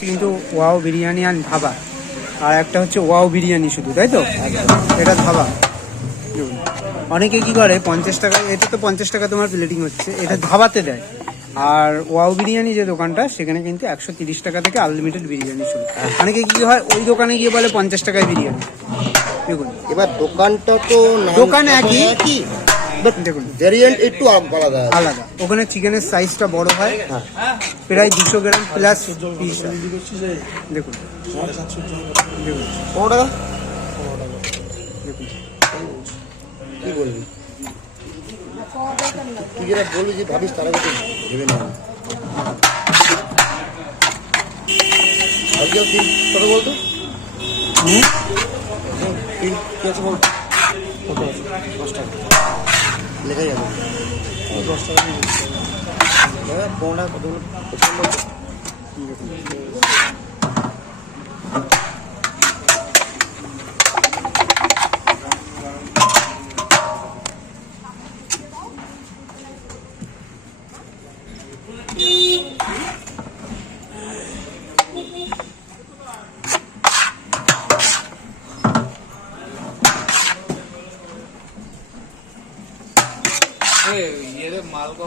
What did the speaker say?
হচ্ছে কিন্তু ওয়াও বিরিয়ানি আর ধাবা, আর একটা হচ্ছে ওয়াও বিরিয়ানি শুধু, তাই তো? এটা ধাবা। দেখুন, অনেকে কি করে 50 টাকা, এটা তো 50 টাকা তোমার প্লেটিং হচ্ছে, এটা ধাবাতে দেয়। আর ওয়াও বিরিয়ানি যে দোকানটা, সেখানে কিন্তু 130 টাকা থেকে আনলিমিটেড বিরিয়ানি শুরু। অনেকে কি হয় ওই দোকানে গিয়ে বলে 50 টাকায় বিরিয়ানি। দেখুন, এবার দোকানটা তো দোকান একই, দেখুন ভেরিয়েন্ট একটু আলাদা আলাদা। ওখানে চিকেনের সাইজটা বড় হয়, প্রায় 200 গ্রাম প্লাস পিস। দেখুন দেখুন কোনটা দেখুন, কি বলবি, তুই যেটা বলবি যে ভাবিস তারা কিন্তু ভেবে নেবে। আজকে তিন কত বলতো তিন কি আছে বল, কত আছে? 10 টাকা লেখাই যাবে, 10 টাকা কোনটা কতগুলো ये माल का